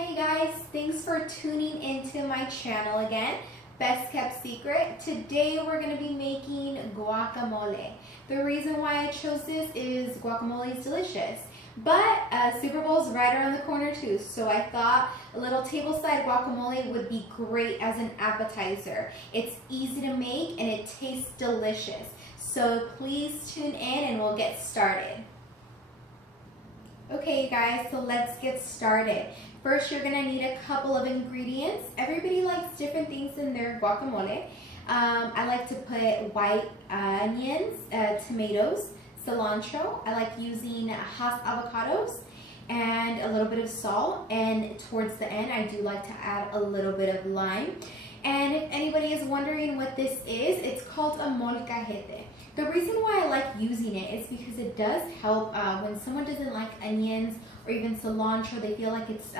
Hey guys, thanks for tuning into my channel again, Best Kept Secret. Today we're going to be making guacamole. The reason why I chose this is guacamole is delicious, but Super Bowl's right around the corner too, so I thought a little tableside guacamole would be great as an appetizer. It's easy to make and it tastes delicious, so please tune in and we'll get started. Okay guys, so let's get started. First, you're gonna need a couple of ingredients. Everybody likes different things in their guacamole. I like to put white onions, tomatoes, cilantro. I like using Hass avocados and a little bit of salt. And towards the end, I do like to add a little bit of lime. And if anybody is wondering what this is, it's called a molcajete. The reason why I like using it is because it does help when someone doesn't like onions or even cilantro. They feel like it's,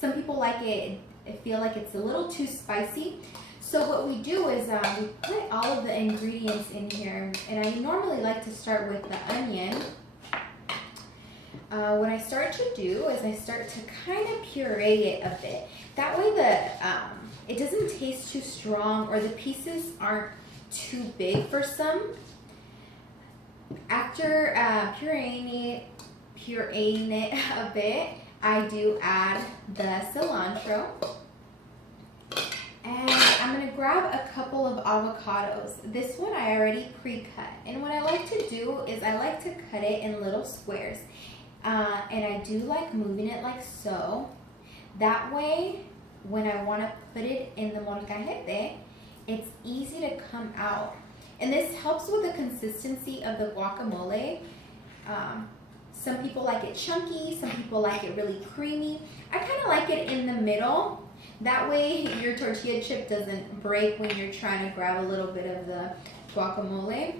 some people like it, feel like it's a little too spicy. So what we do is we put all of the ingredients in here, and I normally like to start with the onion. What I start to do is I start to kind of puree it a bit. That way it doesn't taste too strong or the pieces aren't too big for some. After pureeing it a bit, I do add the cilantro. And I'm going to grab a couple of avocados. This one I already pre-cut. And what I like to do is I like to cut it in little squares. And I do like moving it like so. That way, when I want to put it in the molcajete, it's easy to come out. And this helps with the consistency of the guacamole. Some people like it chunky, some people like it really creamy. I kind of like it in the middle. That way your tortilla chip doesn't break when you're trying to grab a little bit of the guacamole.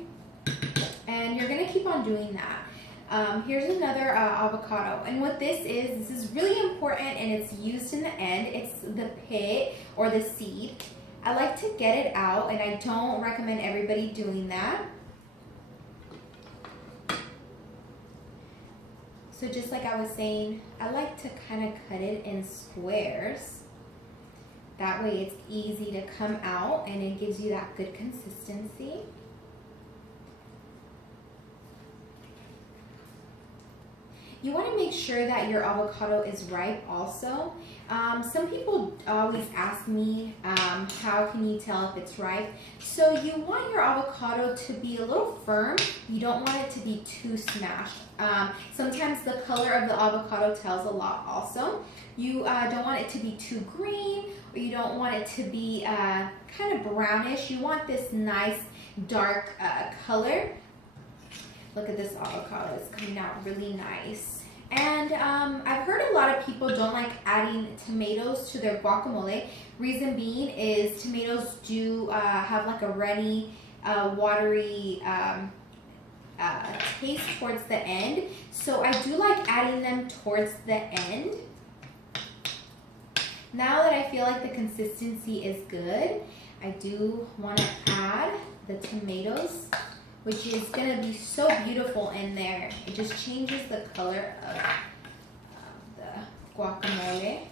And you're gonna keep on doing that. Here's another avocado. And what this is really important and it's used in the end. It's the pit or the seed. I like to get it out, and I don't recommend everybody doing that. So just like I was saying, I like to kind of cut it in squares. That way it's easy to come out and it gives you that good consistency. You want to make sure that your avocado is ripe also. Some people always ask me, how can you tell if it's ripe? So you want your avocado to be a little firm. You don't want it to be too smashed. Sometimes the color of the avocado tells a lot also. You don't want it to be too green, or you don't want it to be kind of brownish. You want this nice dark color. Look at this avocado, it's coming out really nice. And I've heard a lot of people don't like adding tomatoes to their guacamole. Reason being is tomatoes do have like a runny, watery taste towards the end. So I do like adding them towards the end. Now that I feel like the consistency is good, I do want to add the tomatoes, which is going to be so beautiful in there. It just changes the color of the guacamole.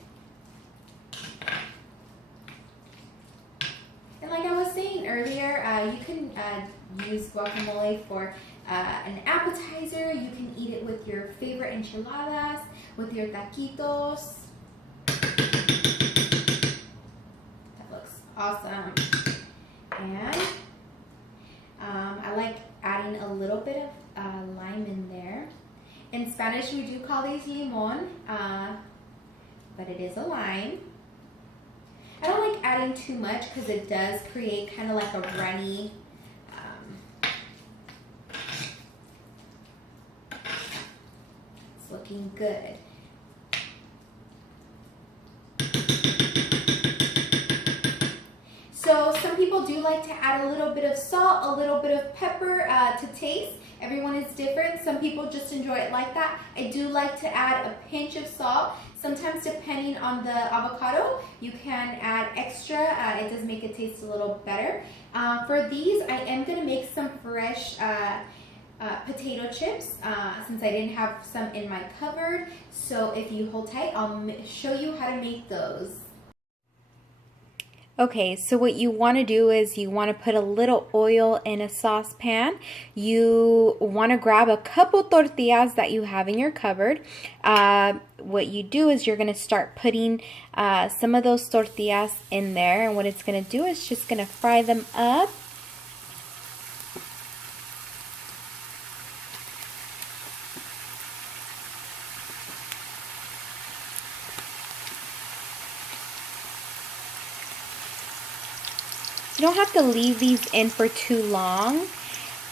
And like I was saying earlier, you can use guacamole for an appetizer. You can eat it with your favorite enchiladas, with your taquitos. That looks awesome. And I like adding a little bit of lime in there. In Spanish, we do call these limon, but it is a lime. I don't like adding too much because it does create kind of like a runny, it's looking good. So some people do like to add a little bit of salt, a little bit of pepper to taste. Everyone is different. Some people just enjoy it like that. I do like to add a pinch of salt. Sometimes depending on the avocado, you can add extra. It does make it taste a little better. For these, I am going to make some fresh potato chips since I didn't have some in my cupboard. So if you hold tight, I'll show you how to make those. Okay, so what you want to do is you want to put a little oil in a saucepan. You want to grab a couple tortillas that you have in your cupboard. What you do is you're going to start putting some of those tortillas in there, and what it's going to do is just going to fry them up. You don't have to leave these in for too long,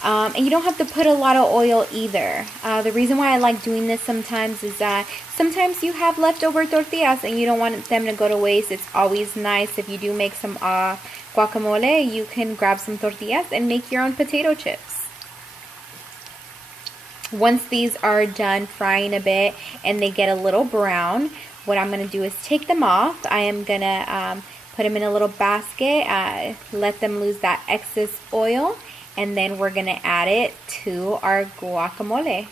and you don't have to put a lot of oil either. The reason why I like doing this sometimes is that sometimes you have leftover tortillas and you don't want them to go to waste. It's always nice if you do make some guacamole, you can grab some tortillas and make your own potato chips. Once these are done frying a bit and they get a little brown, what I'm going to do is take them off. I am going to put them in a little basket, let them lose that excess oil, and then we're going to add it to our guacamole.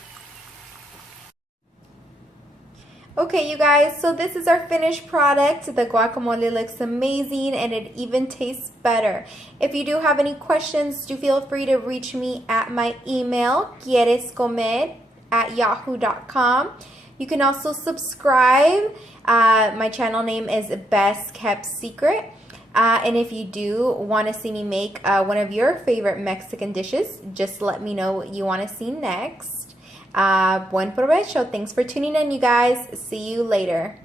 Okay, you guys, so this is our finished product. The guacamole looks amazing and it even tastes better. If you do have any questions, do feel free to reach me at my email, quierescomer@yahoo.com. You can also subscribe. My channel name is Best Kept Secret. And if you do want to see me make one of your favorite Mexican dishes, just let me know what you want to see next. Buen provecho. Thanks for tuning in, you guys. See you later.